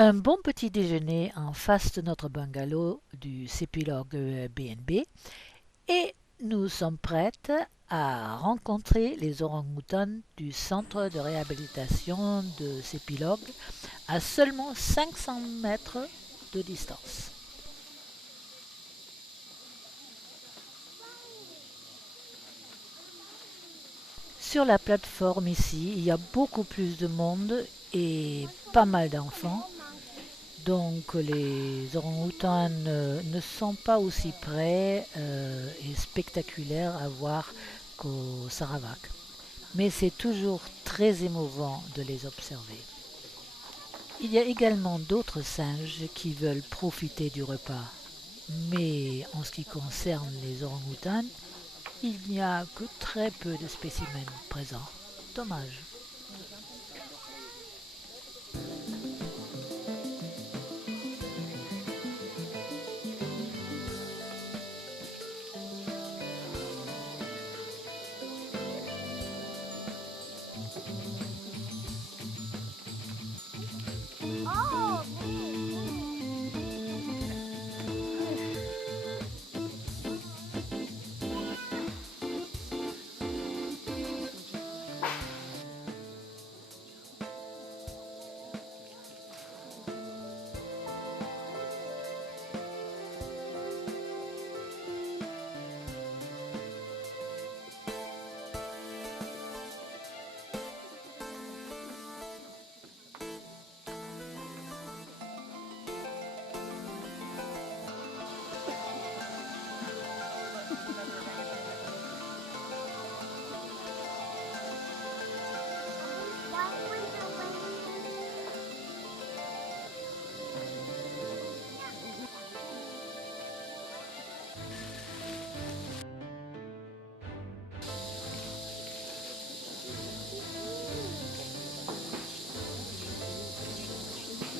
Un bon petit déjeuner en face de notre bungalow du Sepilog BNB et nous sommes prêtes à rencontrer les orang-outans du centre de réhabilitation de Sepilog à seulement 500 mètres de distance. Sur la plateforme ici, il y a beaucoup plus de monde et pas mal d'enfants. Donc les orang-outans ne sont pas aussi près et spectaculaires à voir qu'au Sarawak. Mais c'est toujours très émouvant de les observer. Il y a également d'autres singes qui veulent profiter du repas. Mais en ce qui concerne les orang-outans, il n'y a que très peu de spécimens présents. Dommage.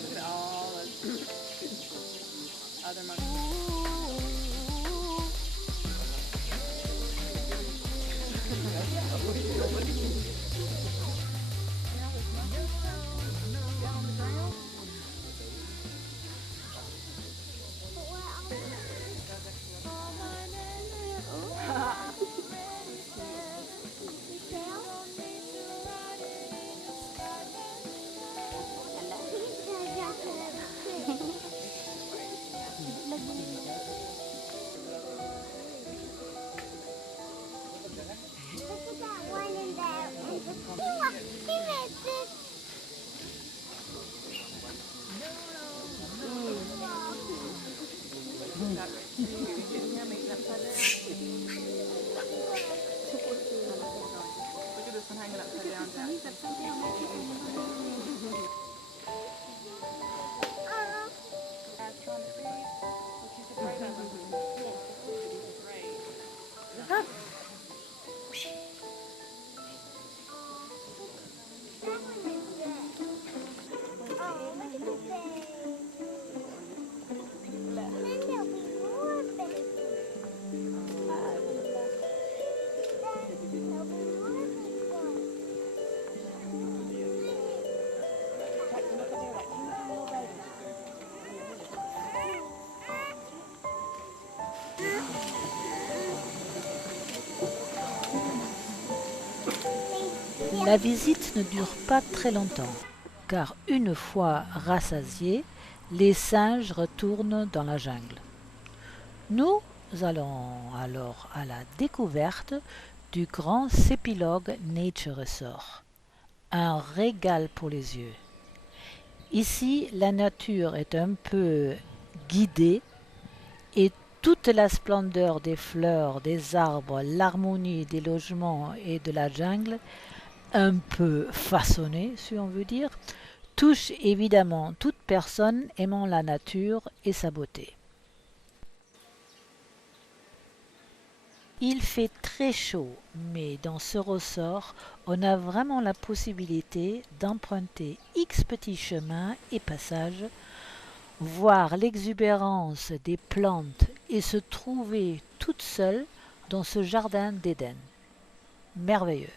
Look at all the other monkeys. Look at this one hanging upside down, Jack. La visite ne dure pas très longtemps, car une fois rassasiés, les singes retournent dans la jungle. Nous allons alors à la découverte du grand Sepilog Nature Resort, un régal pour les yeux. Ici, la nature est un peu guidée et toute la splendeur des fleurs, des arbres, l'harmonie des logements et de la jungle, un peu façonnée si on veut dire, touche évidemment toute personne aimant la nature et sa beauté. Il fait très chaud, mais dans ce ressort, on a vraiment la possibilité d'emprunter X petits chemins et passages, voir l'exubérance des plantes et se trouver toute seule dans ce jardin d'Éden. Merveilleux.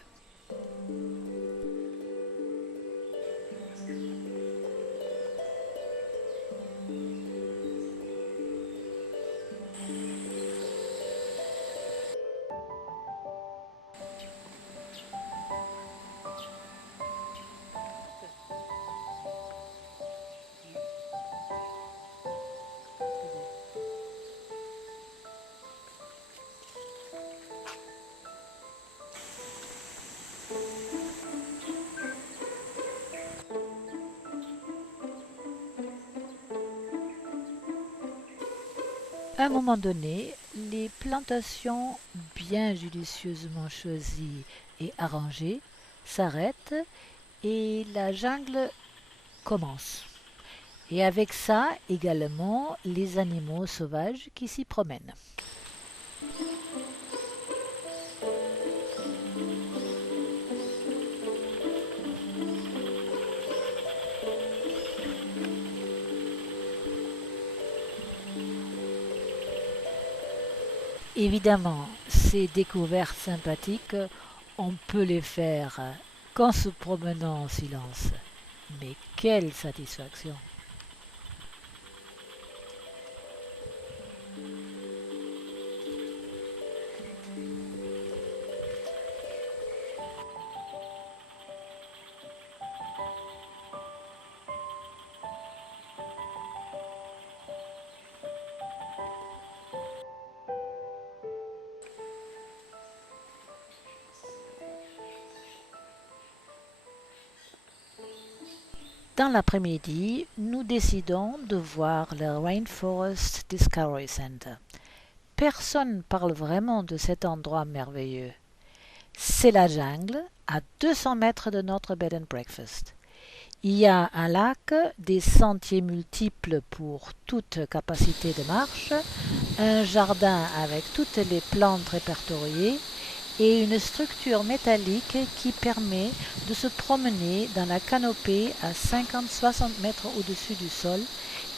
À un moment donné, les plantations bien judicieusement choisies et arrangées s'arrêtent et la jungle commence. Et avec ça également les animaux sauvages qui s'y promènent. Évidemment, ces découvertes sympathiques, on peut les faire qu'en se promenant en silence. Mais quelle satisfaction! Dans l'après-midi, nous décidons de voir le Rainforest Discovery Center. Personne ne parle vraiment de cet endroit merveilleux. C'est la jungle, à 200 mètres de notre bed and breakfast. Il y a un lac, des sentiers multiples pour toute capacité de marche, un jardin avec toutes les plantes répertoriées et une structure métallique qui permet de se promener dans la canopée à 50-60 mètres au-dessus du sol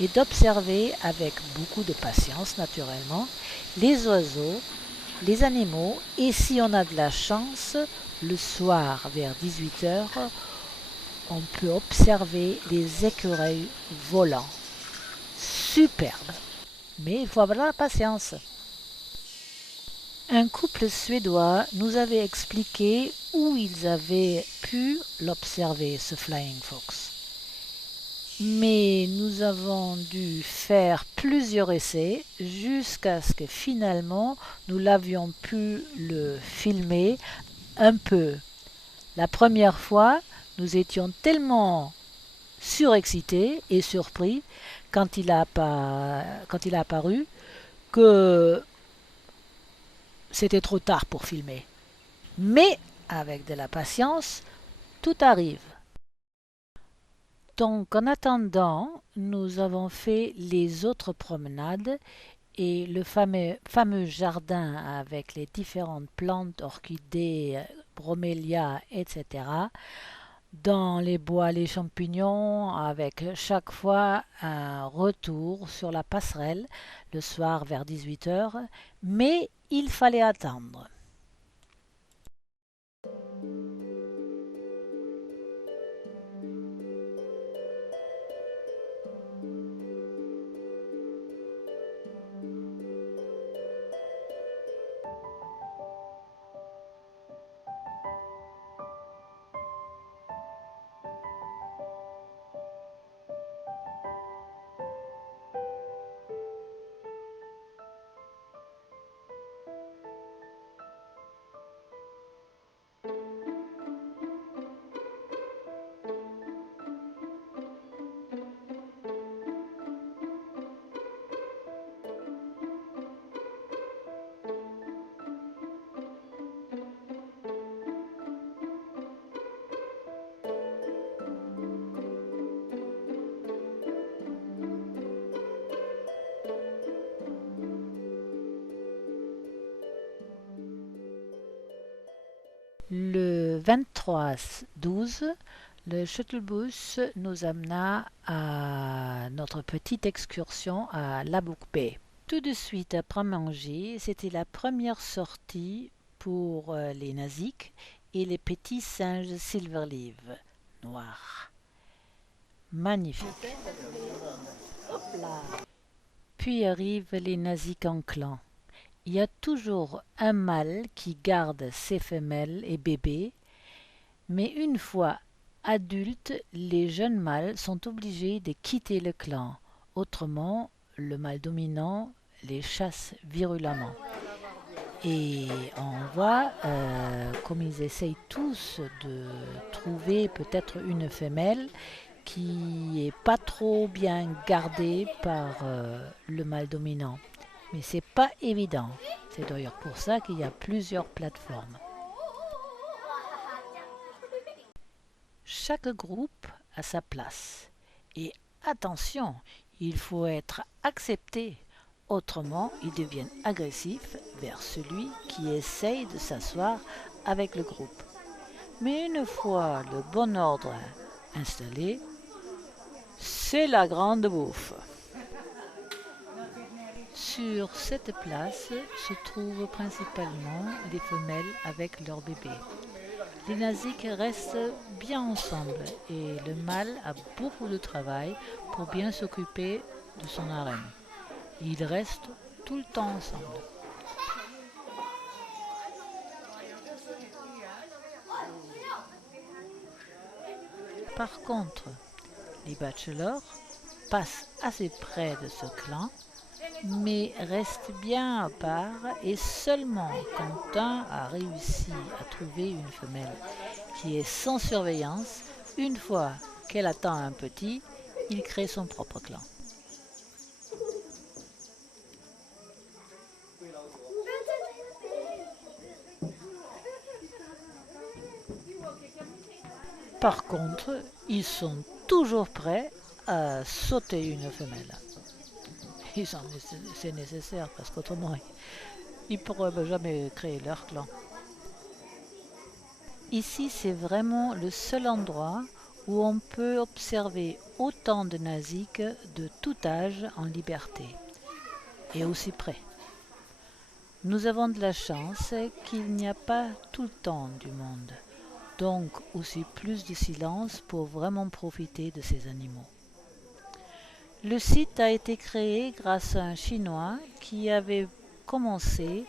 et d'observer avec beaucoup de patience naturellement les oiseaux, les animaux et si on a de la chance, le soir vers 18 heures, on peut observer les écureuils volants. Superbe! Mais il faut avoir la patience. Un couple suédois nous avait expliqué où ils avaient pu l'observer, ce Flying Fox. Mais nous avons dû faire plusieurs essais jusqu'à ce que finalement nous l'avions pu le filmer un peu. La première fois, nous étions tellement surexcités et surpris quand il a apparu que c'était trop tard pour filmer. Mais avec de la patience, tout arrive. Donc en attendant, nous avons fait les autres promenades et le fameux jardin avec les différentes plantes, orchidées, bromélias, etc. Dans les bois, les champignons, avec chaque fois un retour sur la passerelle le soir vers 18 heures, mais il fallait attendre. Le 23-12, le shuttlebus nous amena à notre petite excursion à Labouk Bay. Tout de suite après manger, c'était la première sortie pour les nasiks et les petits singes silverleaf noirs. Magnifique. Puis arrivent les nasiks en clan. Il y a toujours un mâle qui garde ses femelles et bébés, mais une fois adultes, les jeunes mâles sont obligés de quitter le clan. Autrement, le mâle dominant les chasse virulemment. Et on voit comme ils essayent tous de trouver peut-être une femelle qui est pas trop bien gardée par le mâle dominant. Mais c'est pas évident. C'est d'ailleurs pour ça qu'il y a plusieurs plateformes. Chaque groupe a sa place. Et attention, il faut être accepté. Autrement, ils deviennent agressifs vers celui qui essaye de s'asseoir avec le groupe. Mais une fois le bon ordre installé, c'est la grande bouffe. Sur cette place se trouvent principalement les femelles avec leurs bébés. Les nasiques restent bien ensemble et le mâle a beaucoup de travail pour bien s'occuper de son harem. Ils restent tout le temps ensemble. Par contre, les bachelors passent assez près de ce clan, mais restent bien à part et seulement quand un a réussi à trouver une femelle qui est sans surveillance, une fois qu'elle attend un petit, il crée son propre clan. Par contre, ils sont toujours prêts à sauter une femelle. C'est nécessaire parce qu'autrement, ils ne pourraient jamais créer leur clan. Ici, c'est vraiment le seul endroit où on peut observer autant de nasiques de tout âge en liberté, et aussi près. Nous avons de la chance qu'il n'y a pas tout le temps du monde, donc aussi plus de silence pour vraiment profiter de ces animaux. Le site a été créé grâce à un Chinois qui avait commencé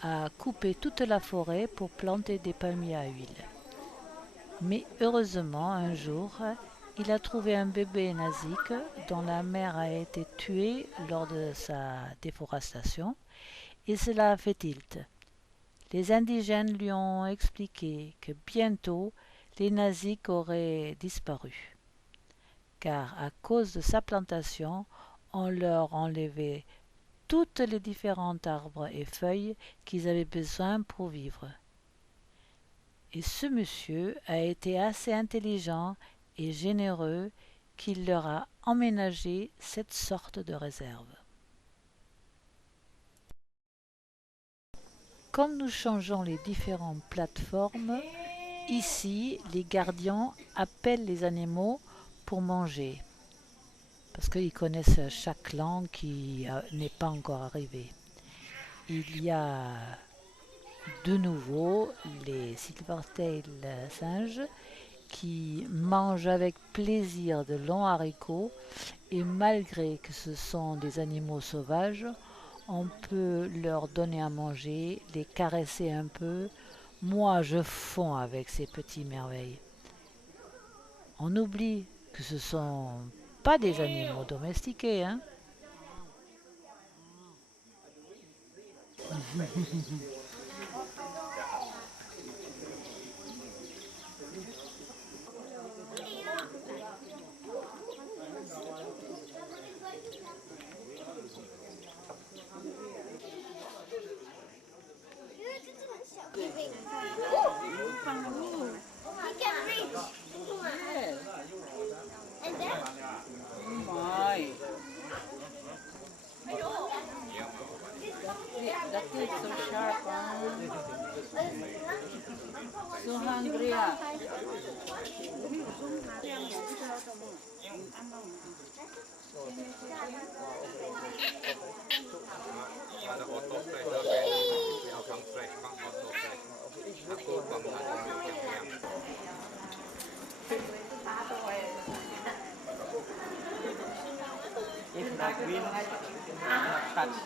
à couper toute la forêt pour planter des palmiers à huile. Mais heureusement, un jour, il a trouvé un bébé nasique dont la mère a été tuée lors de sa déforestation et cela a fait tilt. Les indigènes lui ont expliqué que bientôt les nasiques auraient disparu, car à cause de sa plantation, on leur enlevait toutes les différents arbres et feuilles qu'ils avaient besoin pour vivre. Et ce monsieur a été assez intelligent et généreux qu'il leur a emménagé cette sorte de réserve. Comme nous changeons les différentes plateformes, ici les gardiens appellent les animaux pour manger, parce qu'ils connaissent chaque clan qui n'est pas encore arrivé. Il y a de nouveau les silvertail singes qui mangent avec plaisir de longs haricots et malgré que ce sont des animaux sauvages, on peut leur donner à manger, les caresser un peu. Moi, je fonds avec ces petites merveilles. On oublie que ce ne sont pas des animaux domestiqués, hein. That is so sharp. So hungry. If not win, not touch.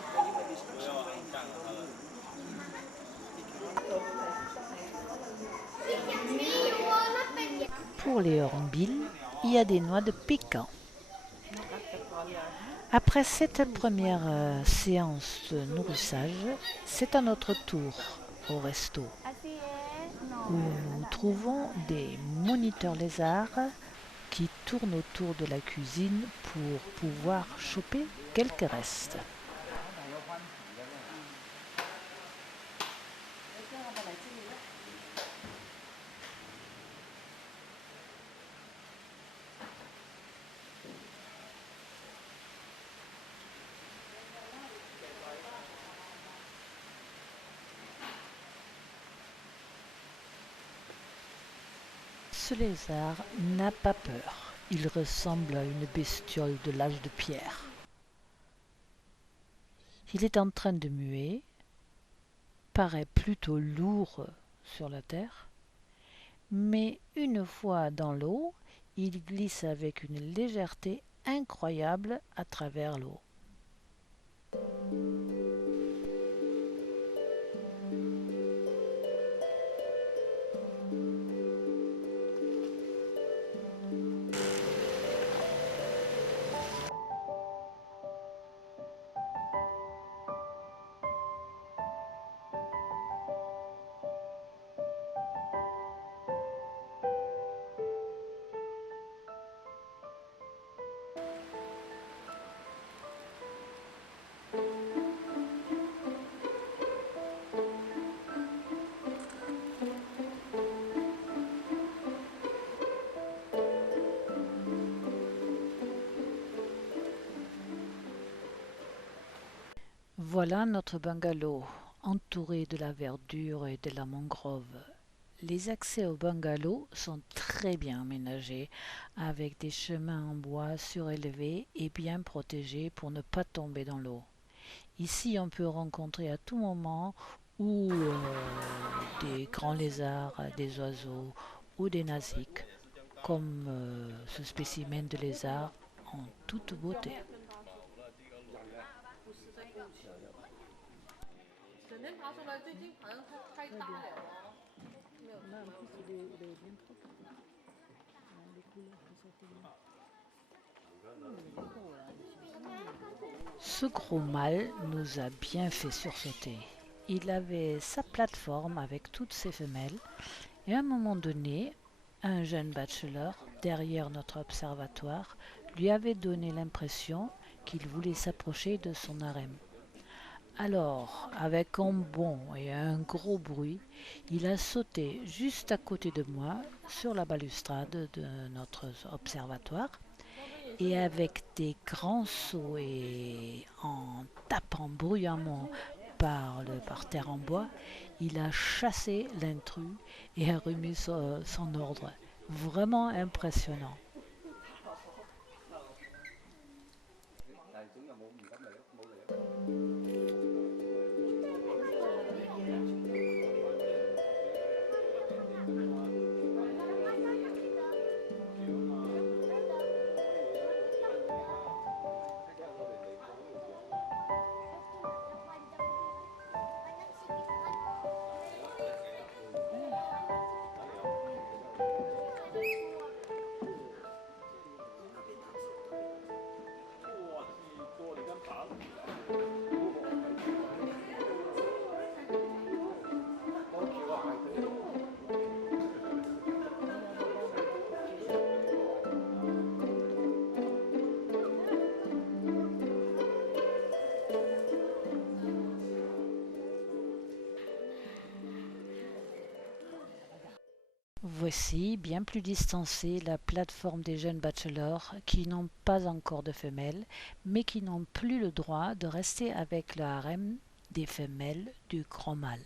Pour les hornbilles, il y a des noix de pécan. Après cette première séance de nourrissage, c'est à notre tour au resto, où nous trouvons des moniteurs lézards qui tournent autour de la cuisine pour pouvoir choper quelques restes. Ce lézard n'a pas peur. Il ressemble à une bestiole de l'âge de pierre. Il est en train de muer, paraît plutôt lourd sur la terre, mais une fois dans l'eau, il glisse avec une légèreté incroyable à travers l'eau. Voilà notre bungalow, entouré de la verdure et de la mangrove. Les accès au bungalow sont très bien aménagés, avec des chemins en bois surélevés et bien protégés pour ne pas tomber dans l'eau. Ici, on peut rencontrer à tout moment ou des grands lézards, des oiseaux ou des nasiques, comme ce spécimen de lézard en toute beauté. 整天爬出来，最近好像它太大了哦，没有。Ce gros mâle nous a bien fait sursauter. Il avait sa plateforme avec toutes ses femelles et à un moment donné, un jeune bachelor derrière notre observatoire lui avait donné l'impression qu'il voulait s'approcher de son harem. Alors, avec un bond et un gros bruit, il a sauté juste à côté de moi sur la balustrade de notre observatoire et avec des grands sauts et en tapant bruyamment par le parterre en bois, il a chassé l'intrus et a remis son ordre. Vraiment impressionnant. Voici, bien plus distancée, la plateforme des jeunes bachelors qui n'ont pas encore de femelles, mais qui n'ont plus le droit de rester avec le harem des femelles du grand mâle.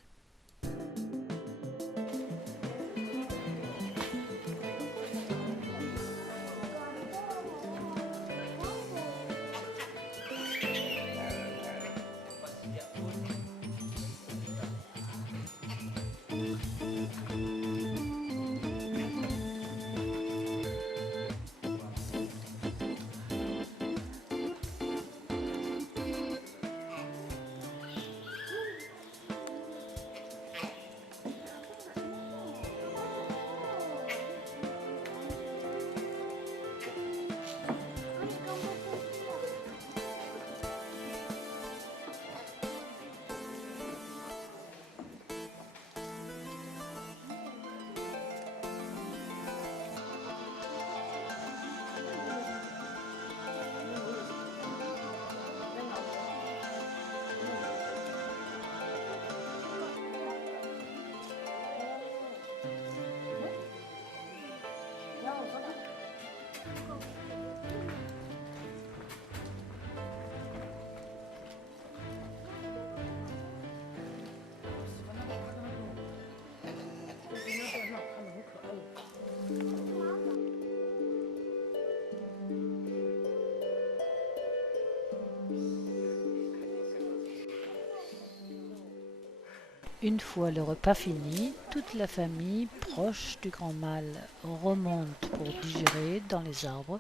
Une fois le repas fini, toute la famille proche du grand mâle remonte pour digérer dans les arbres.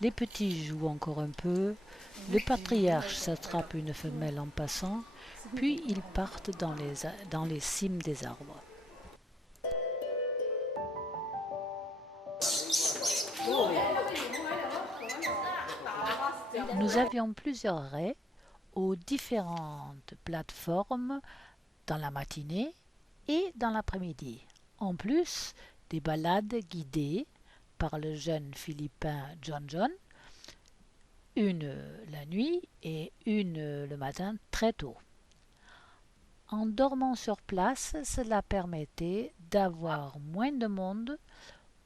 Les petits jouent encore un peu. Le patriarche s'attrape une femelle en passant, puis ils partent dans les cimes des arbres. Nous avions plusieurs raies aux différentes plateformes dans la matinée et dans l'après-midi. En plus, des balades guidées par le jeune Philippin John, une la nuit et une le matin très tôt. En dormant sur place, cela permettait d'avoir moins de monde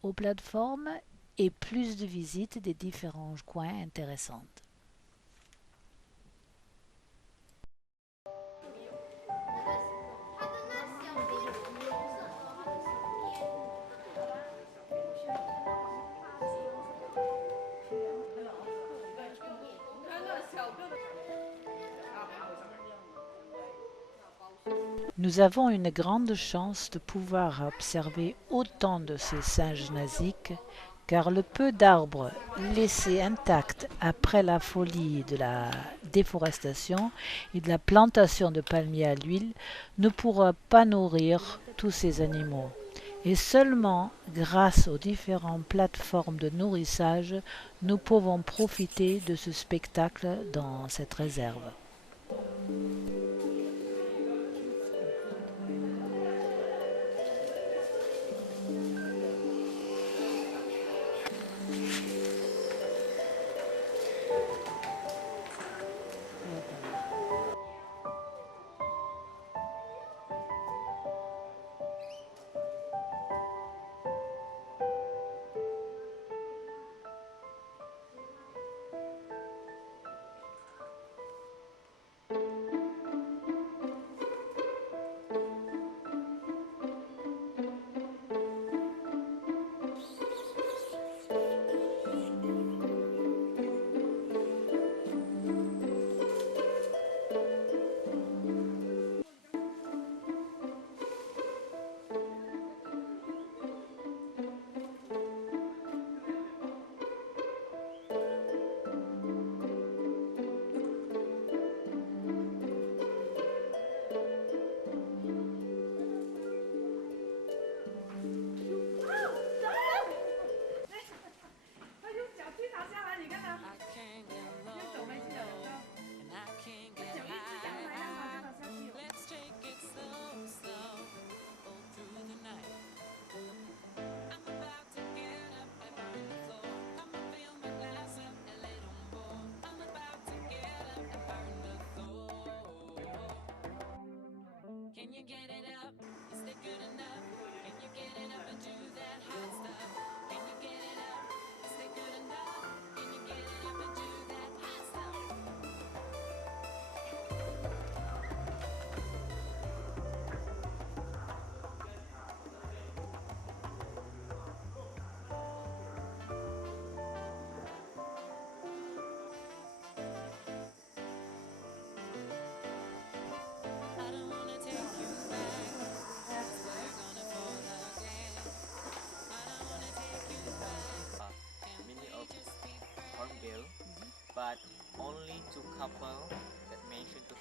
aux plateformes et plus de visites des différents coins intéressants. Nous avons une grande chance de pouvoir observer autant de ces singes nasiques, car le peu d'arbres laissés intacts après la folie de la déforestation et de la plantation de palmiers à l'huile ne pourra pas nourrir tous ces animaux. Et seulement grâce aux différentes plateformes de nourrissage, nous pouvons profiter de ce spectacle dans cette réserve. But only two couple that mentioned to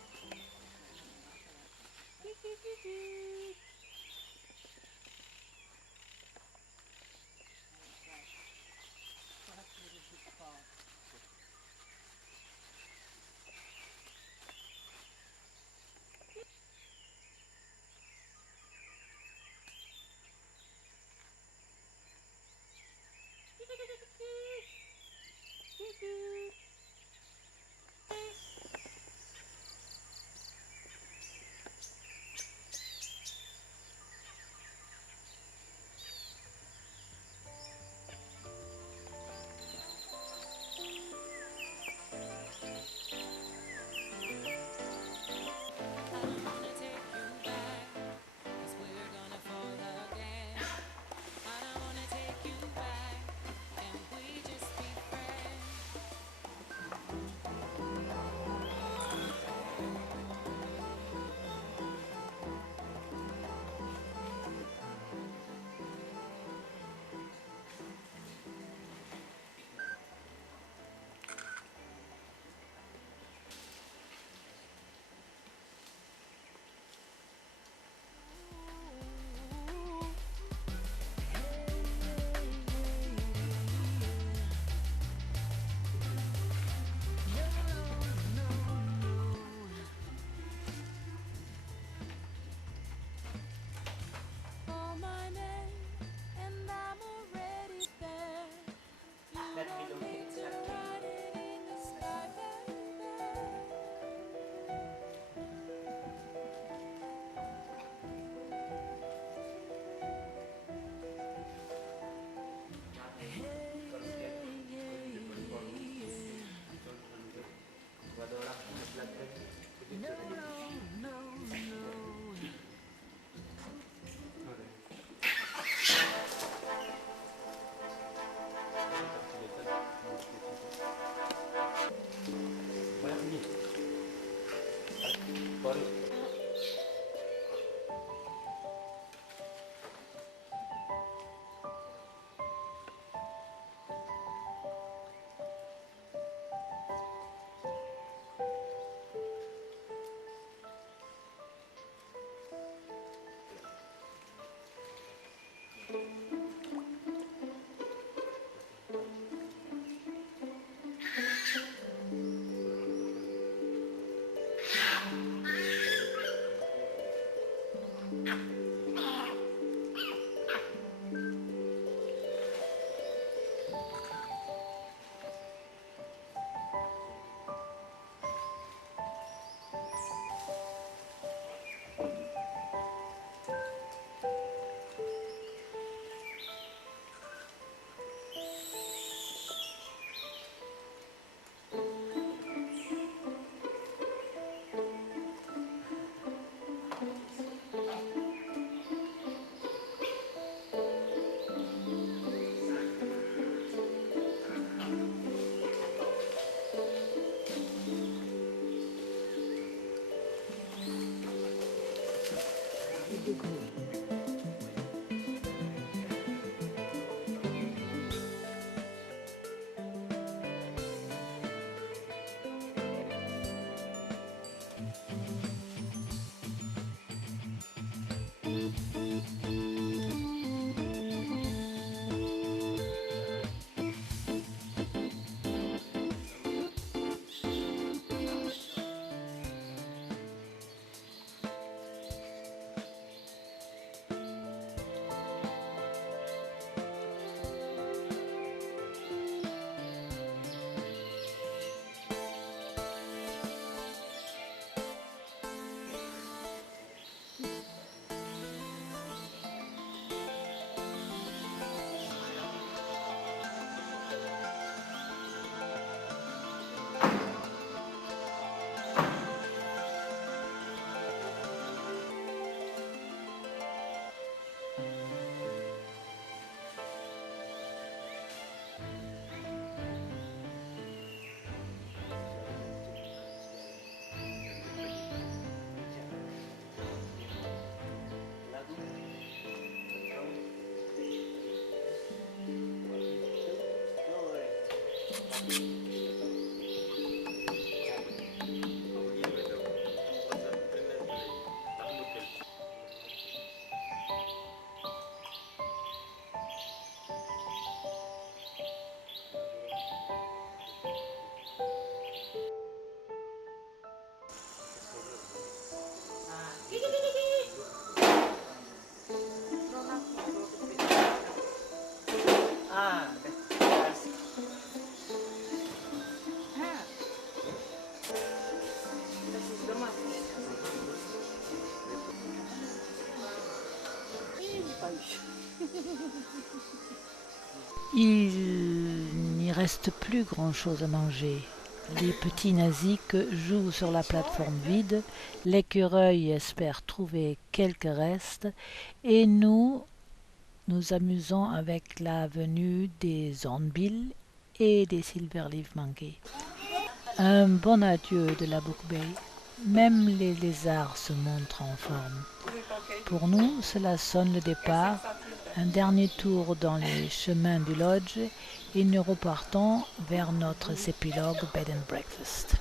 Il n'y reste plus grand-chose à manger. Les petits nasiques jouent sur la plateforme vide, l'écureuil espère trouver quelques restes, et nous nous amusons avec la venue des hornbilles et des silverleaf monkeys. Un bon adieu de la Book Bay. Même les lézards se montrent en forme. Pour nous, cela sonne le départ. Un dernier tour dans les chemins du lodge et nous repartons vers notre épilogue bed and breakfast.